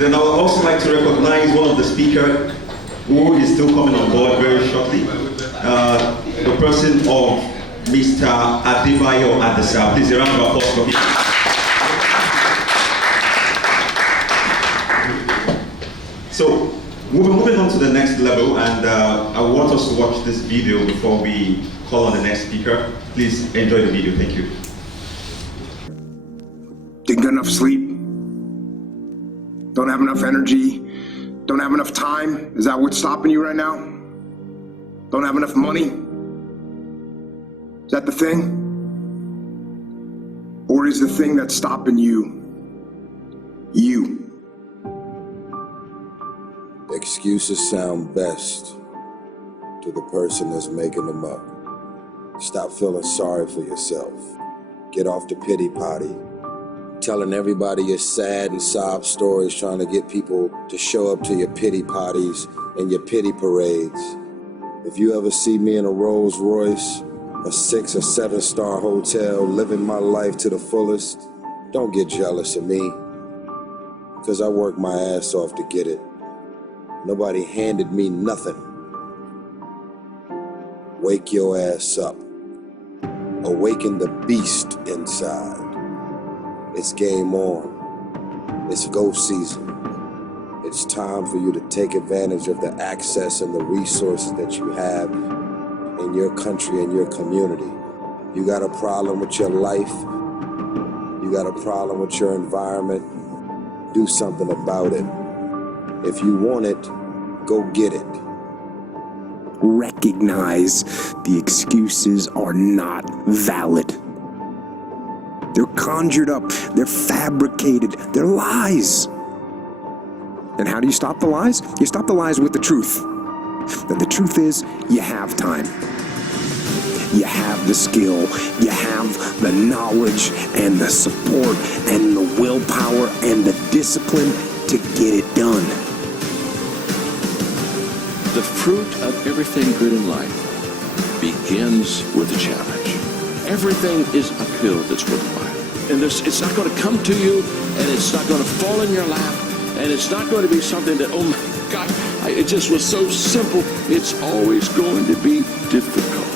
Then I would also like to recognize one of the speakers who is still coming on board very shortly. The person of Mr. Adebayo Adesa. Please, a round of applause for him. So, we'll be moving on to the next level, and I want us to watch this video before we call on the next speaker. Please enjoy the video. Thank you. Didn't get enough sleep? Don't have enough energy? Don't have enough time? Is that what's stopping you right now? Don't have enough money? Is that the thing? Or is the thing that's stopping you, you? Excuses sound best to the person that's making them up. Stop feeling sorry for yourself. Get off the pity potty. Telling everybody your sad and sob stories, trying to get people to show up to your pity potties and your pity parades. If you ever see me in a Rolls Royce, a 6 or 7 star hotel, living my life to the fullest, don't get jealous of me, because I worked my ass off to get it. Nobody handed me nothing. Wake your ass up. Awaken the beast inside. It's game on. It's go season. It's time for you to take advantage of the access and the resources that you have in your country and your community. You got a problem with your life. You got a problem with your environment. Do something about it. If you want it, go get it. Recognize the excuses are not valid. They're conjured up, they're fabricated, they're lies. And how do you stop the lies? You stop the lies with the truth. And the truth is, you have time. You have the skill, you have the knowledge and the support and the willpower and the discipline to get it done. The fruit of everything good in life begins with a challenge. Everything is uphill that's worthwhile. And it's not going to come to you, and it's not going to fall in your lap, and it's not going to be something that, oh my God, it just was so simple. It's always going to be difficult.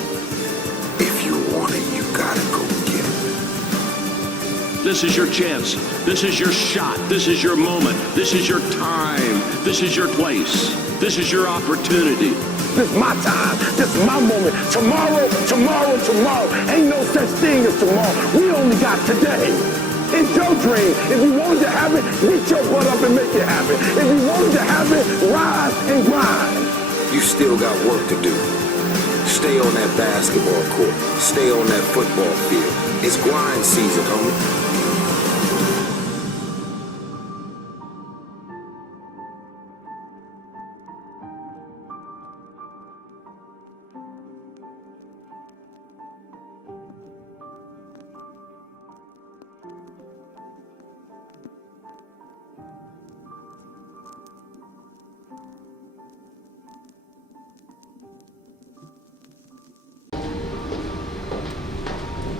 If you want it, you gotta go get it. This is your chance. This is your shot. This is your moment. This is your time. This is your place. This is your opportunity. This is my time. This is my moment. Tomorrow, tomorrow, tomorrow. Ain't no such thing as tomorrow. We only got today. It's your dream. If you wanted to have it, get your butt up and make it happen. If you wanted to have it, rise and grind. You still got work to do. Stay on that basketball court. Stay on that football field. It's grind season, homie.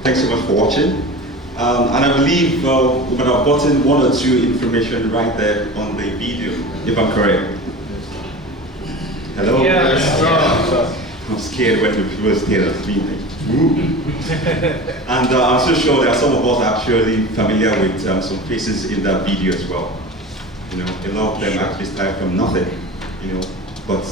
Thanks so much for watching. And I believe we might have gotten one or two information right there on the video, if I'm correct. Hello? Yes. I'm scared when the people stare at me. And I'm so sure that some of us are actually familiar with some faces in that video as well. You know, a lot of them actually started from nothing, you know, but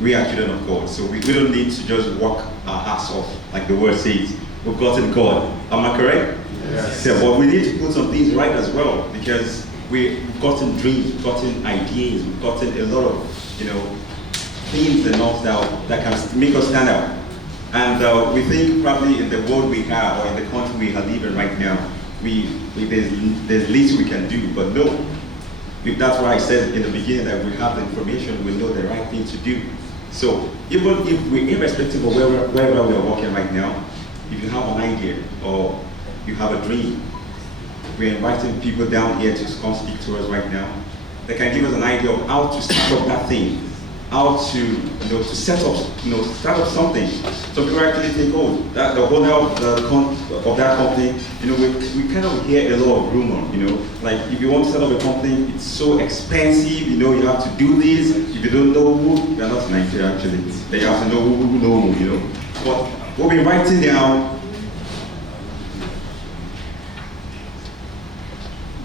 we are children of God, so we don't need to just walk our ass off, like the word says. We've gotten God. Am I correct? Yes. So, but we need to put some things right as well, because we've gotten dreams, we've gotten ideas, we've gotten a lot of, you know, things and all that can make us stand out. And we think probably in the world we have, or in the country we are living right now, there's least we can do, but no. That's why I said in the beginning that we have the information, we know the right thing to do. So even if we, irrespective of wherever we are working right now, if you have an idea or you have a dream, we're inviting people down here to come speak to us right now. They can give us an idea of how to start up that thing. how to to set up, start up something. Some people actually think, oh, that the owner of that company, we kind of hear a lot of rumor, like if you want to set up a company, it's so expensive, you have to do this. If you don't know who, you're not in Nigeria actually. Then you have to know who know who, But what we're writing down,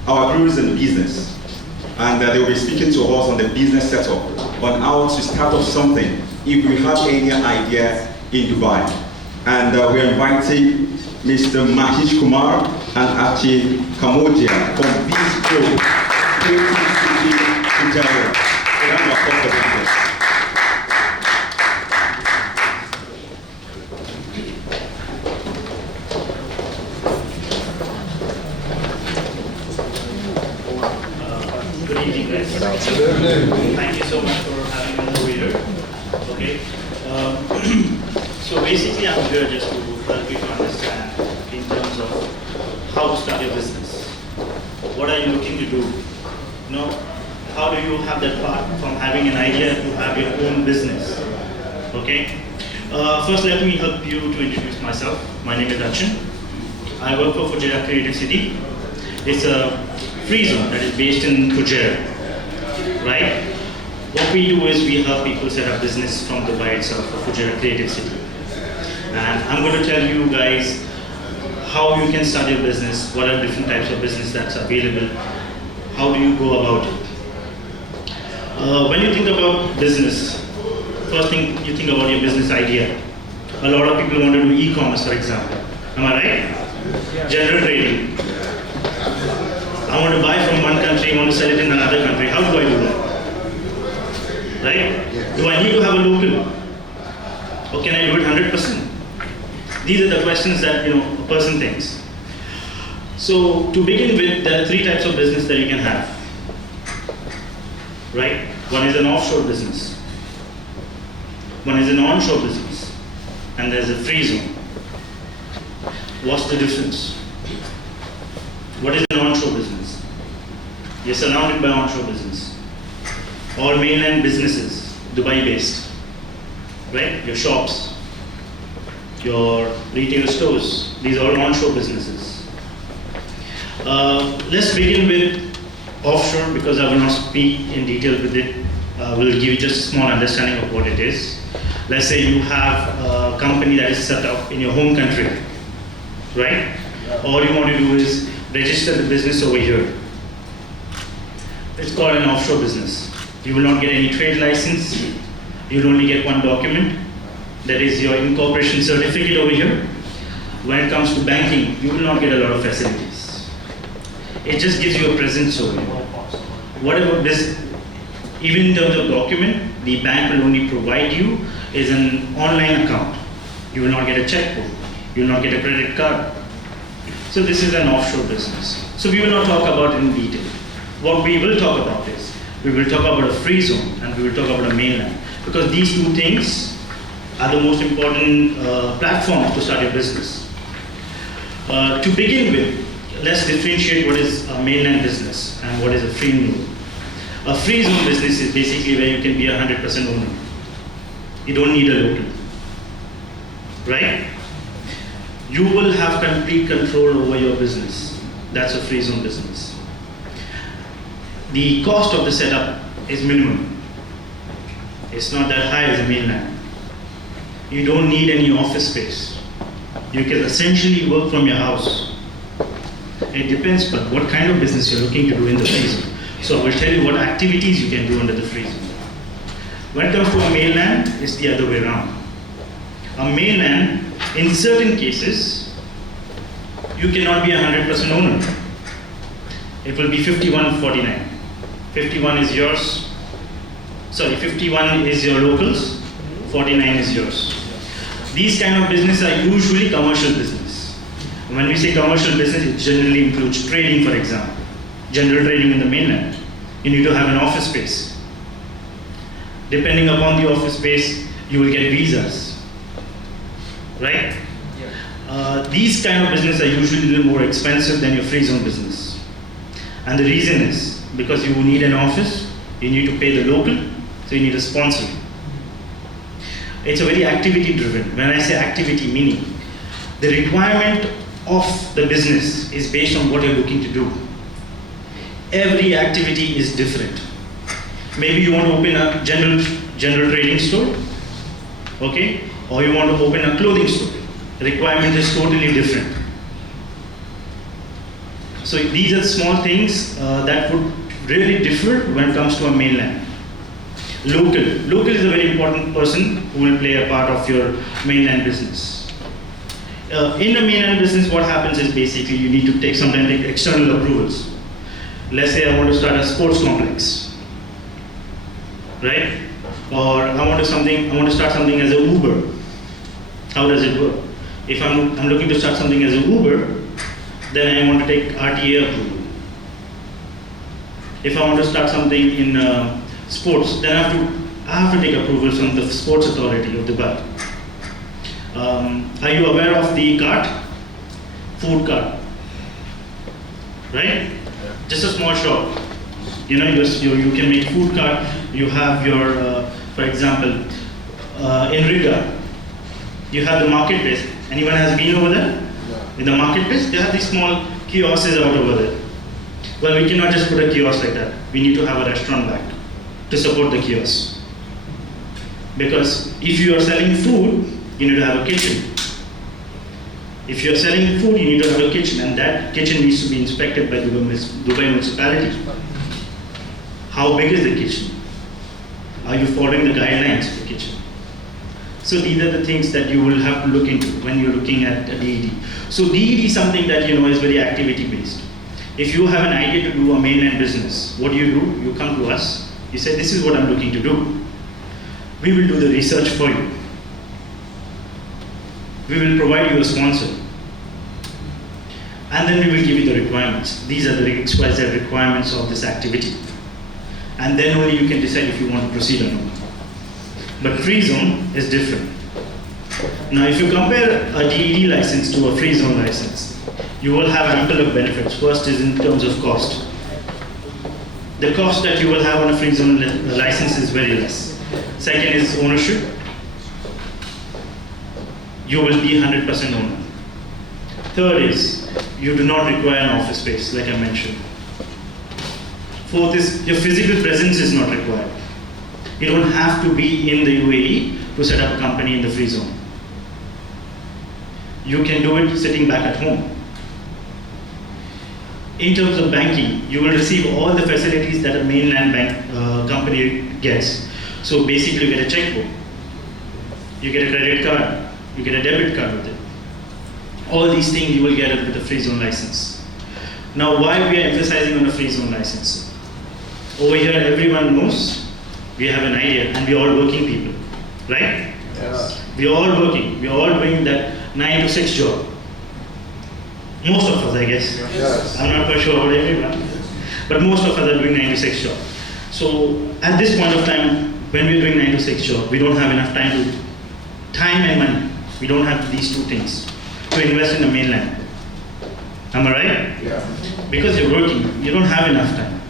our gurus in the business. And they will be speaking to us on the business setup, on how to start up something if we have any idea in Dubai. And we're inviting Mr. Mahish Kumar and Achin Kamodia from Bistro, Nigeria. Good evening, guys. Thank you so much for having me over here. Okay. So basically, I'm here just to help you to understand in terms of how to start your business. What are you looking to do? How do you have that path from having an idea to have your own business? Okay. First, let me help you to introduce myself. My name is Achin. I work for Fujairah Creative City. It's a free zone that is based in Fujairah, right? What we do is we help people set up business from Dubai itself, for Fujairah Creative City. And I'm going to tell you guys how you can start your business, what are different types of business that's available, how do you go about it. When you think about business, first thing you think about your business idea. A lot of people want to do e-commerce, for example. Am I right? General trading. I want to buy from one country, I want to sell it in another country. How do I do that? Right? Do I need to have a local? Or can I do it 100%? These are the questions that a person thinks. So to begin with, there are three types of business that you can have. Right? One is an offshore business. One is an onshore business. And there's a free zone. What's the difference? What is an onshore business? You're surrounded by onshore business. All mainland businesses, Dubai based. Right? Your shops, your retail stores, these are all onshore businesses. Let's begin with offshore because I will not speak in detail with it. We'll give you just a small understanding of what it is. Let's say you have a company that is set up in your home country, right? All you want to do is register the business over here. It's called an offshore business. You will not get any trade license. You'll only get one document. That is your incorporation certificate over here. When it comes to banking, you will not get a lot of facilities. It just gives you a presence over here. What about this? Even in terms of document, the bank will only provide you is an online account. You will not get a checkbook. You will not get a credit card. So this is an offshore business. So we will not talk about it in detail. What we will talk about is, we will talk about a free zone and we will talk about a mainland. Because these two things are the most important platforms to start your business. To begin with, let's differentiate what is a mainland business and what is a free zone. A free zone business is basically where you can be 100% owner. You don't need a local, right? You will have complete control over your business. That's a free zone business. The cost of the setup is minimum. It's not that high as a mainland. You don't need any office space. You can essentially work from your house. It depends on what kind of business you're looking to do in the free zone. So I will tell you what activities you can do under the free zone. When it comes to a mainland, it's the other way around. A mainland, in certain cases, you cannot be 100% owner. It will be 51-49. 51 is yours. Sorry, 51 is your locals, 49 is yours. These kind of business are usually commercial business. When we say commercial business, it generally includes trading, for example. General trading in the mainland. You need to have an office space. Depending upon the office space, you will get visas. Right? These kind of business are usually a little more expensive than your free zone business. And the reason is because you need an office, you need to pay the local, so you need a sponsor. It's a very activity driven. When I say activity, meaning the requirement of the business is based on what you're looking to do. Every activity is different. Maybe you want to open a general trading store, okay? Or you want to open a clothing store. The requirement is totally different. So these are small things that would really differ when it comes to a mainland. Local is a very important person who will play a part of your mainland business. In the mainland business, what happens is basically you need to sometimes take external approvals. Let's say I want to start a sports complex, right? Or I want to start something as a Uber. How does it work? If I'm looking to start something as a Uber, then I want to take RTA approval. If I want to start something in sports, then I have to take approval from the Sports Authority of Dubai. Are you aware of the cart? Food cart, right? Just a small shop. You know, you can make food cart. You have your, for example, in Riga, you have the marketplace. Anyone has been over there? In the marketplace, they have these small kiosks out over there. Well, we cannot just put a kiosk like that. We need to have a restaurant back to support the kiosk. Because if you are selling food, you need to have a kitchen. If you are selling food, you need to have a kitchen, and that kitchen needs to be inspected by the Dubai municipality. How big is the kitchen? Are you following the guidelines for the kitchen? So these are the things that you will have to look into when you're looking at a DED. So DED is something that is very activity based. If you have an idea to do a mainland business, what do? You come to us, you say, this is what I'm looking to do. We will do the research for you. We will provide you a sponsor. And then we will give you the requirements. These are the XYZ requirements of this activity. And then only you can decide if you want to proceed or not. But free zone is different. Now, if you compare a DED license to a free zone license, you will have ample of benefits. First is in terms of cost. The cost that you will have on a free zone license is very less. Second is ownership. You will be 100% owner. Third is, you do not require an office space, like I mentioned. Fourth is, your physical presence is not required. You don't have to be in the UAE to set up a company in the free zone. You can do it sitting back at home. In terms of banking, you will receive all the facilities that a mainland bank company gets. So basically, you get a checkbook, you get a credit card, you get a debit card with it. All these things you will get with a free zone license. Now, why we are emphasizing on a free zone license? Over here, everyone knows we have an idea, and we are all working people, right? Yes. We are all working. We are all doing that 9 to 6 job. Most of us, I guess. Yes. I'm not quite sure about everyone, but most of us are doing 9 to 6 job. So at this point of time, when we're doing 9 to 6 job, we don't have enough time and money. We don't have these two things to invest in the mainland. Am I right? Yeah. Because you're working, you don't have enough time.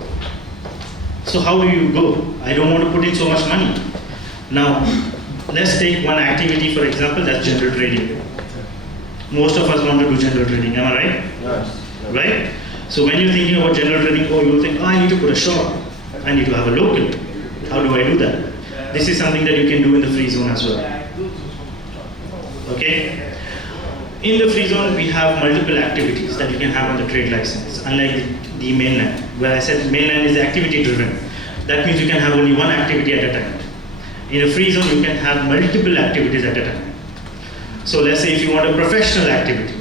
So how do you go? I don't want to put in so much money. Now, let's take one activity, for example, that's general trading. Most of us want to do general trading, am I right? Yes. Right? So when you're thinking about general trading, you'll think, I need to put a shop. I need to have a local. How do I do that? This is something that you can do in the free zone as well. Okay? In the free zone, we have multiple activities that you can have on the trade license, unlike the mainland, where I said mainland is activity driven. That means you can have only one activity at a time. In a free zone, you can have multiple activities at a time. So let's say if you want a professional activity.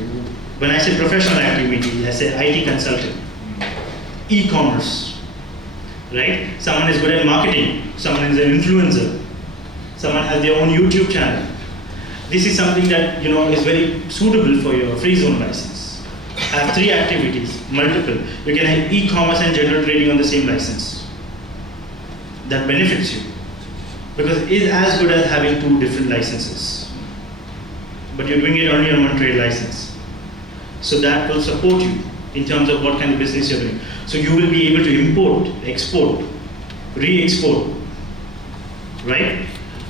When I say professional activity, I say IT consulting, e-commerce, right? Someone is good at marketing, someone is an influencer, someone has their own YouTube channel. This is something that is very suitable for your free zone license. Have 3 activities, multiple. You can have e-commerce and general trading on the same license. That benefits you because it is as good as having 2 different licenses. But you're doing it only on one trade license. So that will support you in terms of what kind of business you're doing. So you will be able to import, export, re-export, right?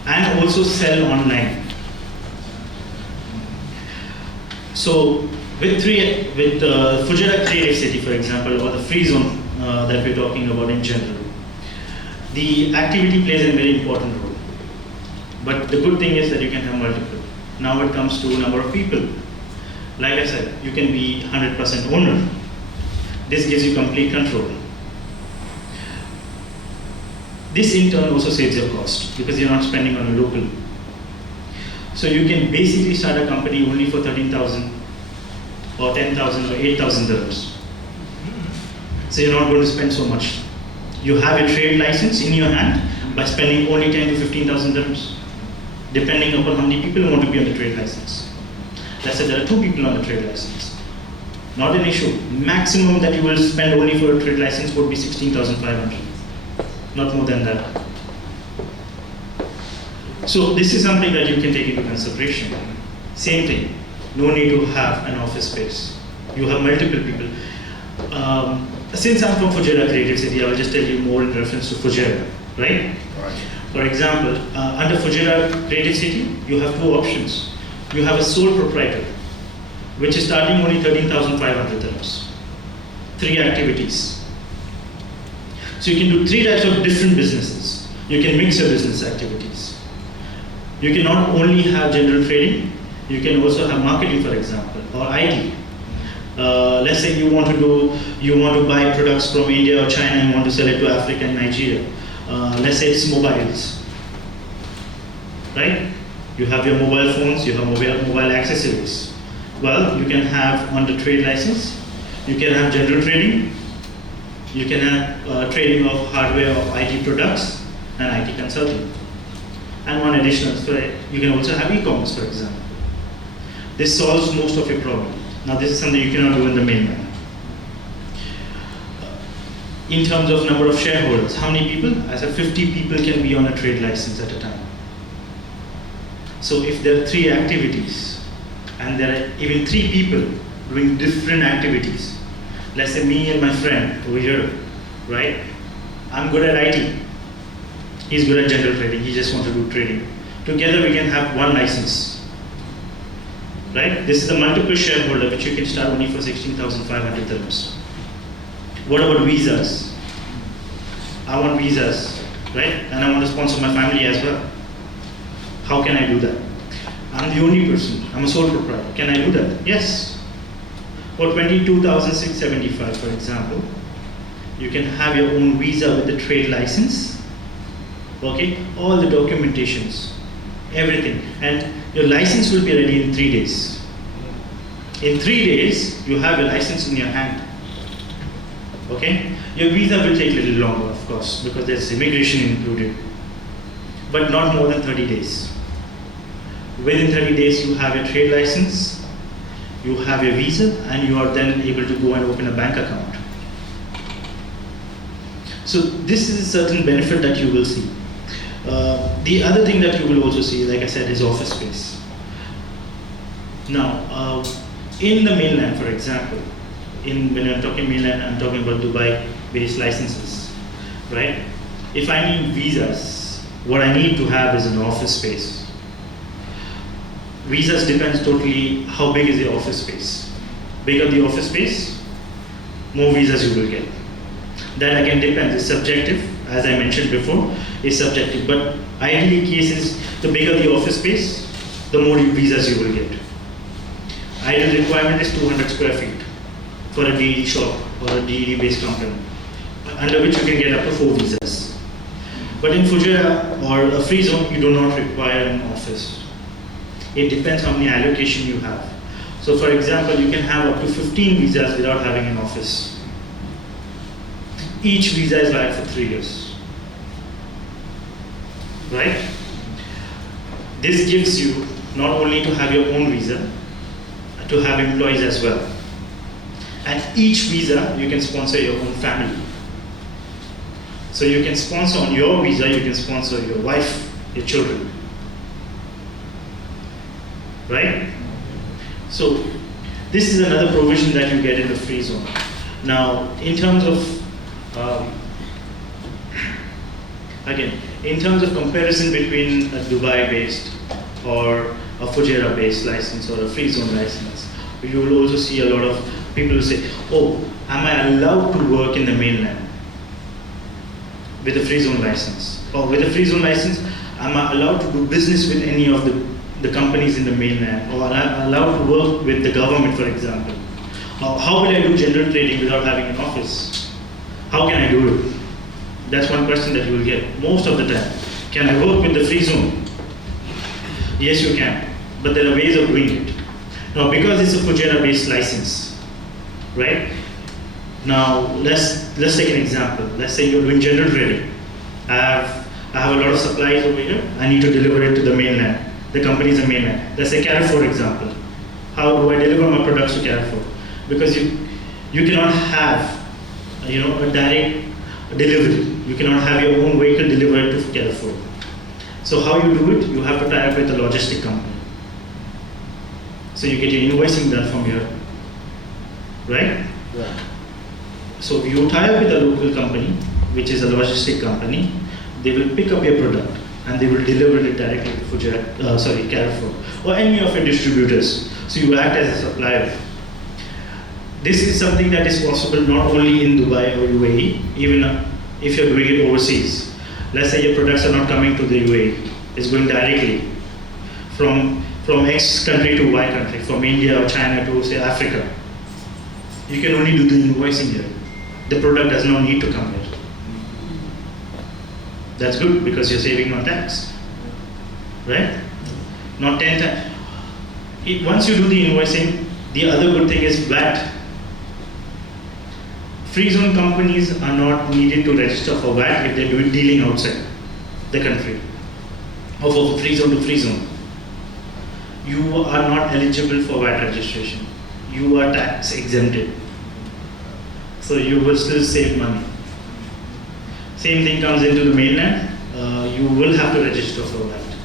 and also sell online. So with Fujairah Creative City, for example, or the free zone that we're talking about in general, the activity plays a very important role. But the good thing is that you can have multiple. Now it comes to number of people. Like I said, you can be 100% owner. This gives you complete control. This in turn also saves your cost because you're not spending on a local. So you can basically start a company only for 13,000 or 10,000 or 8,000 dirhams. So you're not going to spend so much. You have a trade license in your hand by spending only 10 to 15,000 dirhams, depending upon how many people want to be on the trade license. Let's say there are 2 people on the trade license. Not an issue. Maximum that you will spend only for a trade license would be 16,500. Not more than that. So this is something that you can take into consideration. Same thing. No need to have an office space. You have multiple people. Since I'm from Fujairah Creative City, I will just tell you more in reference to Fujairah, right? For example, under Fujairah Creative City, you have 2 options. You have a sole proprietor, which is starting only 13,500 dirhams. 3 activities. So you can do 3 types of different businesses. You can mix your business activities. You can not only have general trading, you can also have marketing, for example, or IT. Let's say you want to buy products from India or China and want to sell it to Africa and Nigeria. Let's say it's mobiles, right? You have your mobile phones, you have mobile accessories. Well, you can have under trade license, you can have general trading, you can have trading of hardware of IT products and IT consulting. And one additional, so you can also have e-commerce, for example. This solves most of your problem. Now this is something you cannot do in the mainland. In terms of number of shareholders, how many people? I said 50 people can be on a trade license at a time. So if there are 3 activities, and there are even 3 people doing different activities, let's say me and my friend over here, right? I'm good at IT. He's good at general trading. He just wants to do trading. Together we can have 1 license, right? This is a multiple shareholder which you can start only for 16,500 dirhams. What about visas? I want visas, right? And I want to sponsor my family as well. How can I do that? I'm the only person. I'm a sole proprietor. Can I do that? Yes. For 22,675, for example, you can have your own visa with the trade license. Okay, all the documentations, everything, and your license will be ready in 3 days. In 3 days, you have your license in your hand. Okay, your visa will take a little longer, of course, because there's immigration included, but not more than 30 days. Within 30 days, you have your trade license, you have your visa, and you are then able to go and open a bank account. So this is a certain benefit that you will see. The other thing that you will also see, like I said, is office space. Now, in the mainland, for example, when I'm talking mainland, I'm talking about Dubai-based licenses, right? If I need visas, what I need to have is an office space. Visas depends totally how big is the office space. Bigger the office space, more visas you will get. That again depends, it's subjective, as I mentioned before, it's subjective. But ideally cases, the bigger the office space, the more visas you will get. Ideal requirement is 200 square feet for a DED shop or a DED based company, under which you can get up to 4 visas. But in Fujairah or a free zone, you do not require an office. It depends how many allocation you have. So for example, you can have up to 15 visas without having an office. Each visa is valid for 3 years. Right? This gives you not only to have your own visa, to have employees as well. And each visa, you can sponsor your own family. So you can sponsor on your visa, you can sponsor your wife, your children. Right? So this is another provision that you get in the free zone. Now, in terms of Again, in terms of comparison between a Dubai-based or a Fujairah-based license or a free zone license, you will also see a lot of people who say, oh, am I allowed to work in the mainland with a free zone license? Or with a free zone license, am I allowed to do business with any of the companies in the mainland? Or am I allowed to work with the government, for example? How will I do general trading without having an office? How can I do it? That's one question that you will get most of the time. Can I work with the free zone? Yes, you can, but there are ways of doing it. Now, because it's a Fujairah-based license, right? Now, let's take an example. Let's say you're doing general trading. I have a lot of supplies over here. I need to deliver it to the mainland. The company's a mainland. Let's say Carrefour example. How do I deliver my products to Carrefour? Because you cannot have a direct delivery. You cannot have your own vehicle delivered to Carrefour. So how you do it? You have to tie up with a logistic company. So you get your invoicing done from here, right? Yeah. So you tie up with a local company, which is a logistic company. They will pick up your product and they will deliver it directly to Carrefour or any of your distributors. So you act as a supplier. This is something that is possible not only in Dubai or UAE, even if you're doing it overseas. Let's say your products are not coming to the UAE, it's going directly from X country to Y country, from India or China to say Africa. You can only do the invoicing here. The product does not need to come here. That's good because you're saving on tax, right? Not 10 times. Once you do the invoicing, the other good thing is VAT. Free zone companies are not needed to register for VAT if they're dealing outside the country or for free zone to free zone. You are not eligible for VAT registration. You are tax exempted. So you will still save money. Same thing comes into the mainland. You will have to register for VAT,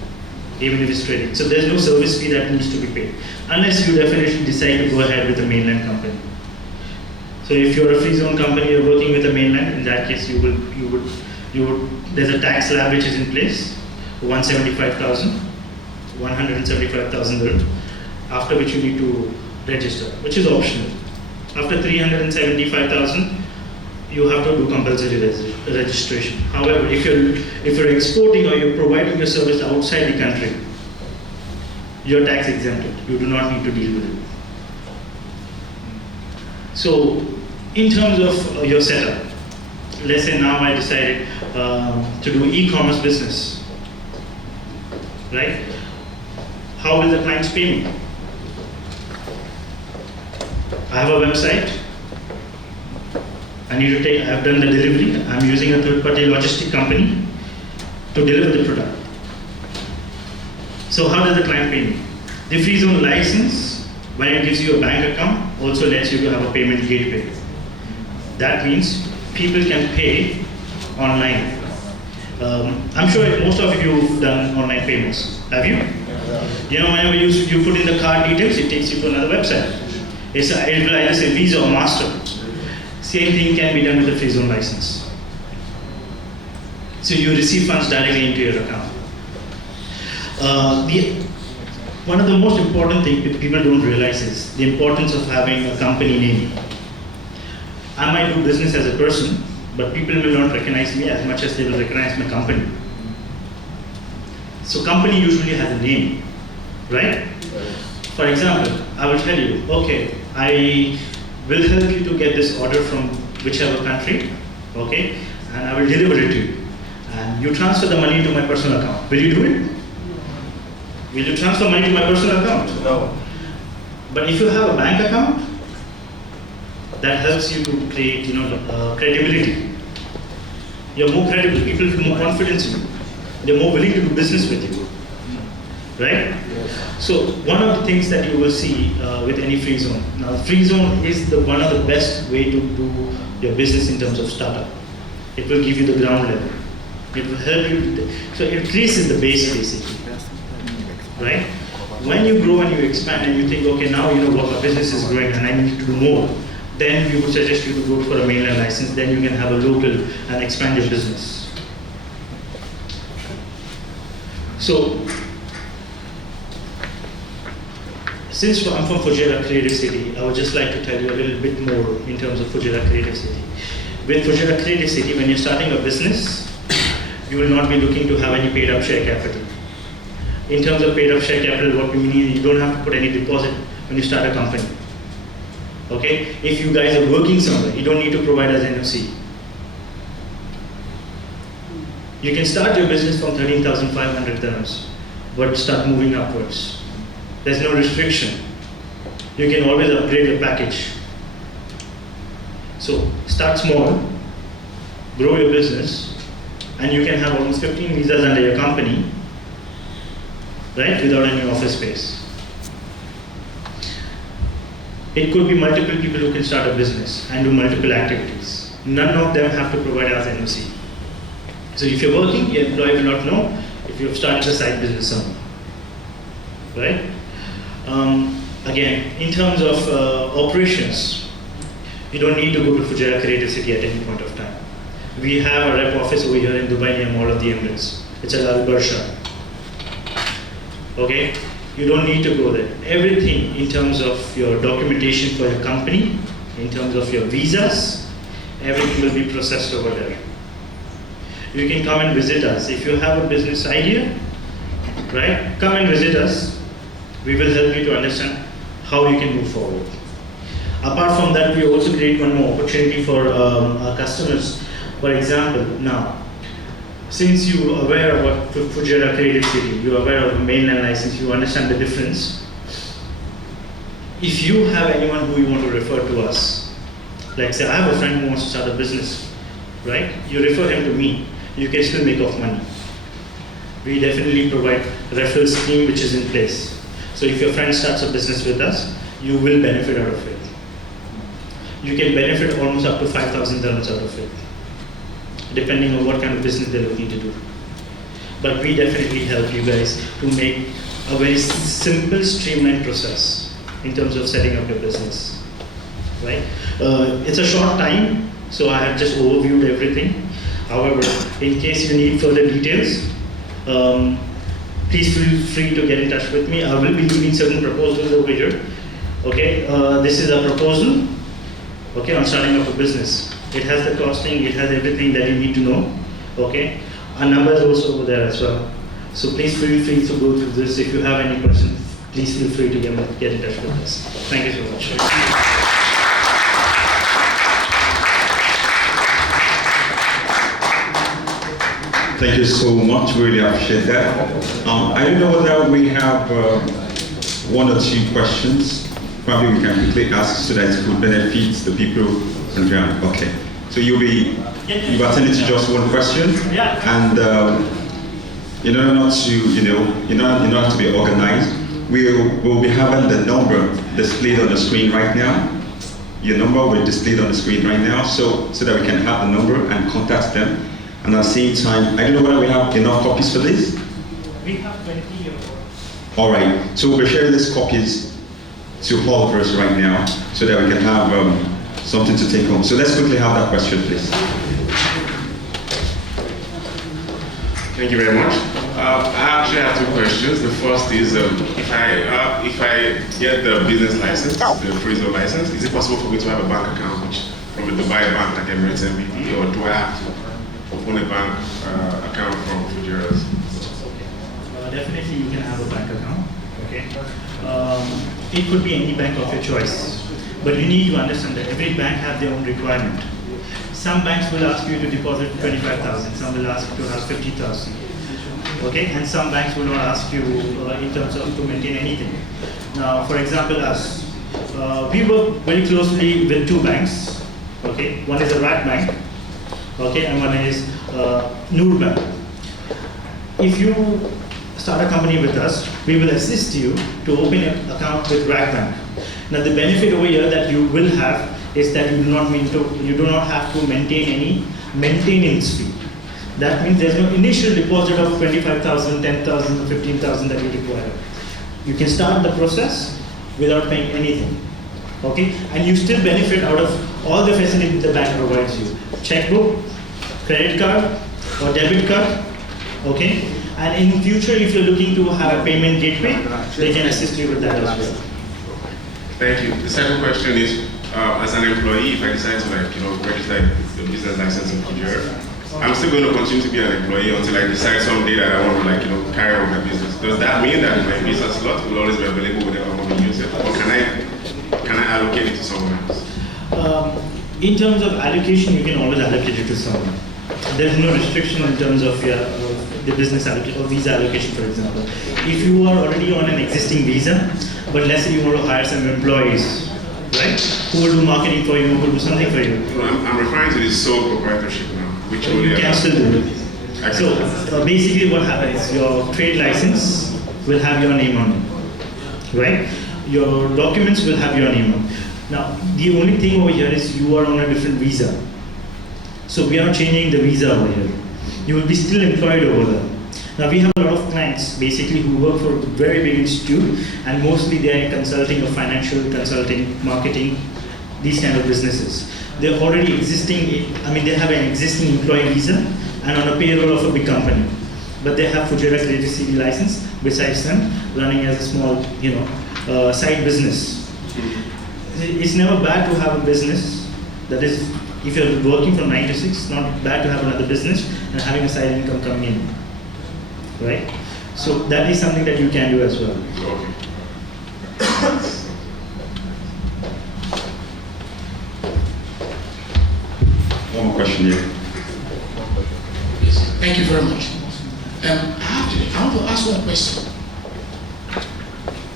even if it's trading. So there's no service fee that needs to be paid, unless you definitely decide to go ahead with a mainland company. So if you're a free zone company, you're working with a mainland, in that case you would, there's a tax slab which is in place, 175,000 dirham, after which you need to register, which is optional. After 375,000, you have to do compulsory registration. However, if you're exporting or you're providing your service outside the country, you're tax exempted. You do not need to deal with it. So, in terms of your setup, let's say now I decided to do e-commerce business, right? How will the clients pay me? I have a website. I've done the delivery. I'm using a third-party logistic company to deliver the product. So how does the client pay me? The free zone license, when it gives you a bank account, also lets you to have a payment gateway. That means people can pay online. I'm sure most of you have done online payments. Have you? You know, whenever you put in the card details, it takes you to another website. It will either say Visa or Master. Same thing can be done with the free zone license. So you receive funds directly into your account. One of the most important things people don't realize is the importance of having a company name. I might do business as a person, but people will not recognize me as much as they will recognize my company. So company usually has a name, right? For example, I will tell you, okay, I will help you to get this order from whichever country, okay, and I will deliver it to you. And you transfer the money to my personal account. Will you do it? Will you transfer money to my personal account? No. But if you have a bank account, that helps you to create, credibility. You're more credible. People feel more confidence in you. They're more willing to do business with you, right? Yes. So one of the things that you will see with any free zone. Now, free zone is one of the best way to do your business in terms of startup. It will give you the ground level. It will help you. So it creates the base basically, right? When you grow and you expand and you think, okay, now you know what my business is growing and I need to do more, then we would suggest you to go for a mainland license. Then you can have a local and expand your business. So, since I'm from Fujairah Creative City, I would just like to tell you a little bit more in terms of Fujairah Creative City. With Fujairah Creative City, when you're starting a business, you will not be looking to have any paid up share capital. In terms of paid up share capital, what we mean is you don't have to put any deposit when you start a company. Okay? If you guys are working somewhere, you don't need to provide us NFC. You can start your business from 13,500 dirhams, but start moving upwards. There's no restriction. You can always upgrade your package. So start small, grow your business, and you can have almost 15 visas under your company, right, without any office space. It could be multiple people who can start a business and do multiple activities. None of them have to provide us NOC. So if you're working, your employee will not know if you've started a side business somewhere, right? Again, in terms of operations, you don't need to go to Fujairah Creative City at any point of time. We have a rep office over here in Dubai near Mall of the Emirates. It's at Al Barsha. Okay? You don't need to go there. Everything in terms of your documentation for your company, in terms of your visas, everything will be processed over there. You can come and visit us. If you have a business idea, right, come and visit us. We will help you to understand how you can move forward. Apart from that, we also create one more opportunity for our customers. For example, now, since you are aware about Fujairah Creative City, you are aware of the mainland license, you understand the difference. If you have anyone who you want to refer to us, like say I have a friend who wants to start a business, right? You refer him to me, you can still make off money. We definitely provide referral scheme which is in place. So if your friend starts a business with us, you will benefit out of it. You can benefit almost up to 5,000 dirhams out of it, depending on what kind of business they're looking to do. But we definitely help you guys to make a very simple, streamlined process in terms of setting up your business, right? It's a short time, so I have just overviewed everything. However, in case you need further details, please feel free to get in touch with me. I will be leaving certain proposals over here. Okay, this is a proposal, okay, on starting up a business. It has the costing, it has everything that you need to know, okay? Our number is also over there as well. So please feel free to go through this. If you have any questions, please feel free to get in touch with us. Thank you so much. Thank you so much, really appreciate that. I don't know whether we have one or two questions. Probably we can quickly ask so that it could benefit the people on ground. Okay. So you've attended to just one question, and in order not to, in order to be organized, we'll be having the number displayed on the screen right now. Your number will be displayed on the screen right now, so that we can have the number and contact them. And at the same time, I don't know whether we have enough copies for this. We have 20 or more. All right. So we'll be sharing these copies to all of us right now, so that we can have something to take home. So let's quickly have that question, please. Thank you very much. I actually have two questions. The first is, if I get the business license, the freezer license, is it possible for me to have a bank account from a Dubai bank like Emirates MBD, or do I have to open a bank account from Fujairah's? Definitely you can have a bank account, okay? It could be any bank of your choice, but you need to understand that every bank has their own requirement. Some banks will ask you to deposit 25,000, some will ask you to have 50,000, okay? And some banks will not ask you in terms of to maintain anything. Now, for example, us, we work very closely with two banks, okay? One is a RAT bank, okay, and one is Noor Bank. If you start a company with us, we will assist you to open an account with RAT Bank. Now the benefit over here that you will have is that you do not have to maintain any maintenance fee. That means there's no initial deposit of 25,000, 10,000, 15,000 that you require. You can start the process without paying anything, okay? And you still benefit out of all the facilities the bank provides you. Checkbook, credit card, or debit card, okay? And in future, if you're looking to have a payment gateway, they can assist you with that as well. Thank you. The second question is, as an employee, if I decide to register the business license in Nigeria, I'm still going to continue to be an employee until I decide someday that I want to carry on my business. Does that mean that my visa slot will always be available whenever I want to use it, or can I allocate it to someone else? In terms of allocation, you can always allocate it to someone. There's no restriction in terms of the business allocation or visa allocation, for example. If you are already on an existing visa, but let's say you want to hire some employees, right, who will do marketing for you, who will do something for you. No, I'm referring to the sole proprietorship now, which You can still do it. So basically what happens, your trade license will have your name on it, right? Your documents will have your name on it. Now, the only thing over here is you are on a different visa. So we are not changing the visa over here. You will be still employed over there. Now we have a lot of clients basically who work for a very big institute, and mostly they are consulting or financial consulting, marketing, these kind of businesses. They're already existing, they have an existing employee visa and on a payroll of a big company. But they have Fujairah Creative CD license besides them running as a small, side business. It's never bad to have a business. That is, if you're working from 9 to 6, it's not bad to have another business and having a side income coming in, right? So that is something that you can do as well. One more question here. Yes, thank you very much. I want to ask one question.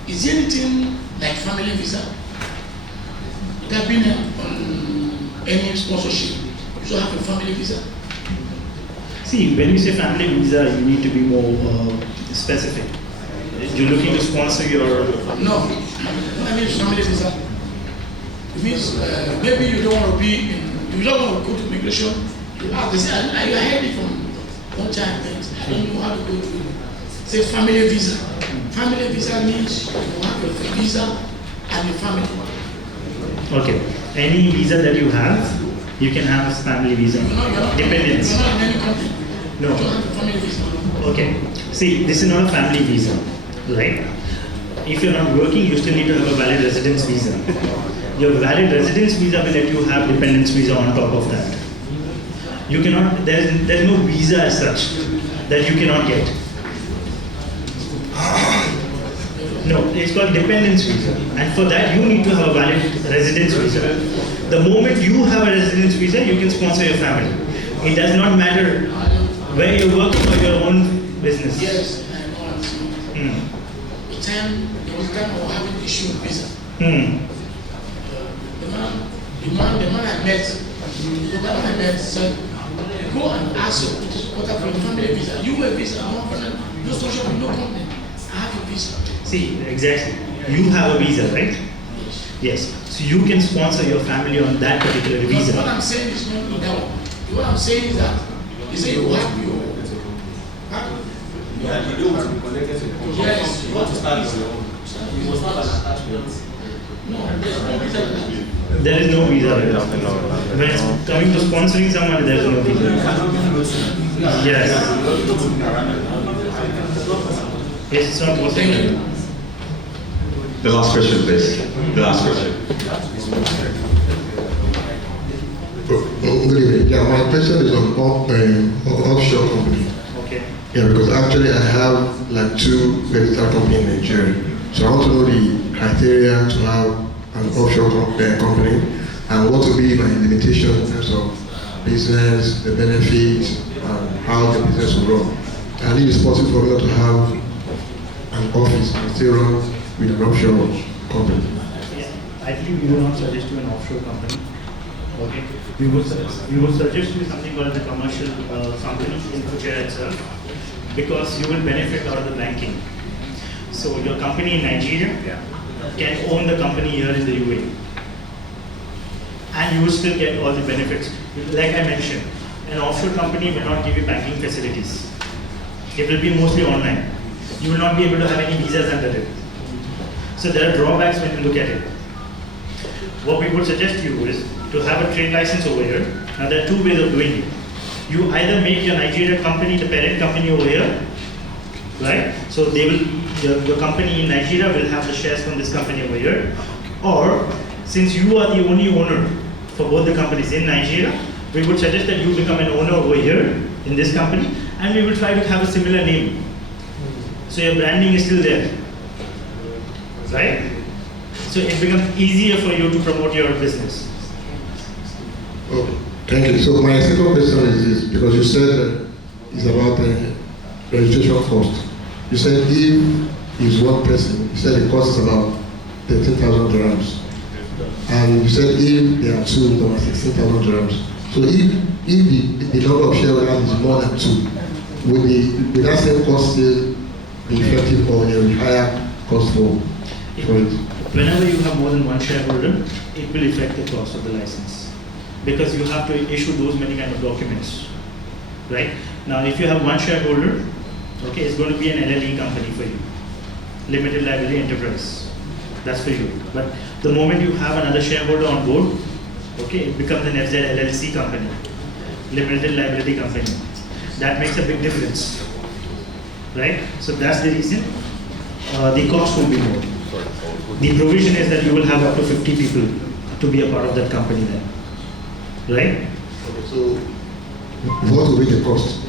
Is there anything like family visa? There have been on any sponsorship, you should have a family visa? See, when you say family visa, you need to be more specific. You're looking to sponsor your... No, I mean family visa. It means maybe you don't want to be in, you don't want to go to immigration. I heard it from one time, I don't know how to go to say family visa. Family visa means you have a visa and your family. Okay. Any visa that you have, you can have a family visa. Dependents. You're not in any country. No. You don't have a family visa. Okay. See, this is not a family visa, right? If you're not working, you still need to have a valid residence visa. Your valid residence visa will let you have dependence visa on top of that. You cannot, there's no visa as such that you cannot get. No, it's called dependence visa. And for that, you need to have a valid residence visa. The moment you have a residence visa, you can sponsor your family. It does not matter where you're working or your own business. Yes, I know what I'm saying. There was a time I was having issue with visa. The man I met said, go and ask your supporter for a family visa. You have a visa, I want no social with no company. I have a visa. See, exactly. You have a visa, right? Yes. So you can sponsor your family on that particular visa. What I'm saying is not that one. What I'm saying is that you say you have your... Yeah, you don't want to be connected to the company. Yes. You want to start your own. You must have an attachment. No, there's no visa. There is no visa. When it's coming to sponsoring someone, there is no visa. Yes. Yes, it's not possible. The last question, please. The last question. Good evening. Yeah, my question is on offshore company. Okay. Yeah, because actually I have like 2 registered companies in Nigeria. So I want to know the criteria to have an offshore company and what will be my limitation in terms of business, the benefits, and how the business will run. And it is possible for me not to have an office and still run with an offshore company. Yeah. I think we will not suggest you an offshore company. Okay. We would suggest you something called the commercial company in Fujairah itself, because you will benefit out of the banking. So your company in Nigeria can own the company here in the UAE, and you will still get all the benefits. Like I mentioned, an offshore company will not give you banking facilities. It will be mostly online. You will not be able to have any visas under it. So there are drawbacks when you look at it. What we would suggest you is to have a trade license over here. Now there are 2 ways of doing it. You either make your Nigeria company the parent company over here, right? So they will, your company in Nigeria will have the shares from this company over here, or since you are the only owner for both the companies in Nigeria, we would suggest that you become an owner over here in this company, and we will try to have a similar name. So your branding is still there, right? So it becomes easier for you to promote your business. Okay, thank you. So my second question is this, because you said it's about the registration cost. You said if it's one person, you said the cost is about 13,000 dirhams. And you said if there are two, there are 16,000 dirhams. So if the number of shareholders is more than two, will that same cost still be effective, or there will be higher cost for it? Whenever you have more than one shareholder, it will affect the cost of the license, because you have to issue those many kind of documents, right? Now, if you have one shareholder, okay, it's going to be an LLE company for you, limited liability enterprise. That's for you. But the moment you have another shareholder on board, okay, it becomes an FZ LLC company, limited liability company. That makes a big difference, right? So that's the reason the cost will be more. The provision is that you will have up to 50 people to be a part of that company then, right? Okay, so what will be the cost?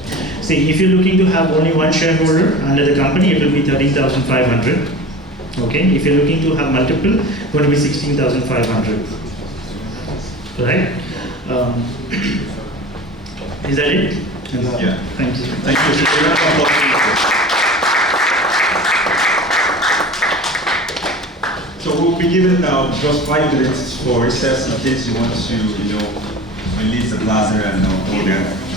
See, if you're looking to have only one shareholder under the company, it will be 13,500. Okay, if you're looking to have multiple, it's going to be 16,500. Right? Is that it? Yeah. Thank you. Thank you. So we have a So we'll be given now just 5 minutes for recess in case you want to, release the bladder and all that.